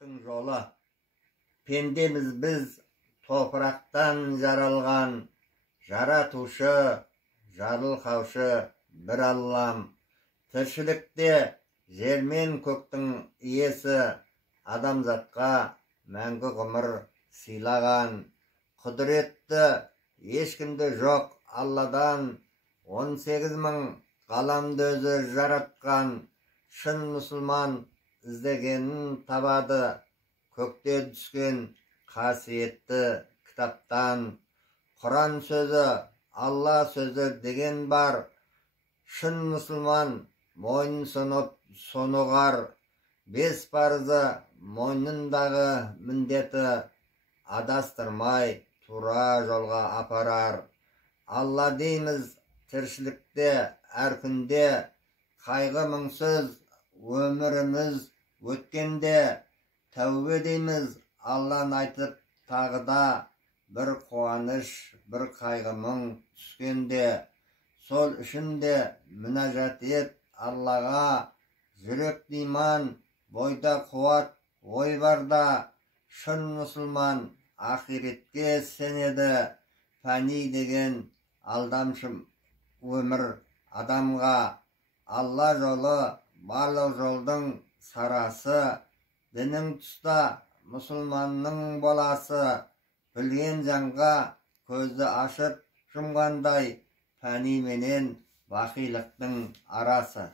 Haktın jolu. Pendemiz biz topraktan jaralgan, jaratuşu, jarılkavşı bir Allam. Tırşılıkta jermen köktün iyesi adamzatqa мәңгі ғұмыр сыйлаған. Құдіретті ешкімді жоқ Алладан, 18 мың ғаламды өзі жаратқан. Шын мұсылман іздегенін табады, көкте түскен қасиетті кітаптан. Құран сөзі, Алла сөзі деген бар. Шын мұсылман мойын сұнып сонығар. 5 парызы мойнындағы міндеті, адастырмай тура жолға апарар. Алла дейміз тіршілікте әр күнде, қайғы мұңсыз өміріміз өткенде. Тәубе дейміз Алланы айтып тағыда, бір қуаныш, бір қайғы мұң түскенде. Сол үшін де мінәжат ет Аллаға, жүрек иман, бойда қуат ой барда. Шын мұсылман ақиретке сенеді, фәни деген алдамшы өмір адамға. Алла жолы барлық жолдың сарасы, дінің тұста мұсылманның боласы. Білген жанға көзді ашып жұмғандай, фәни менен бақилықтың арасы.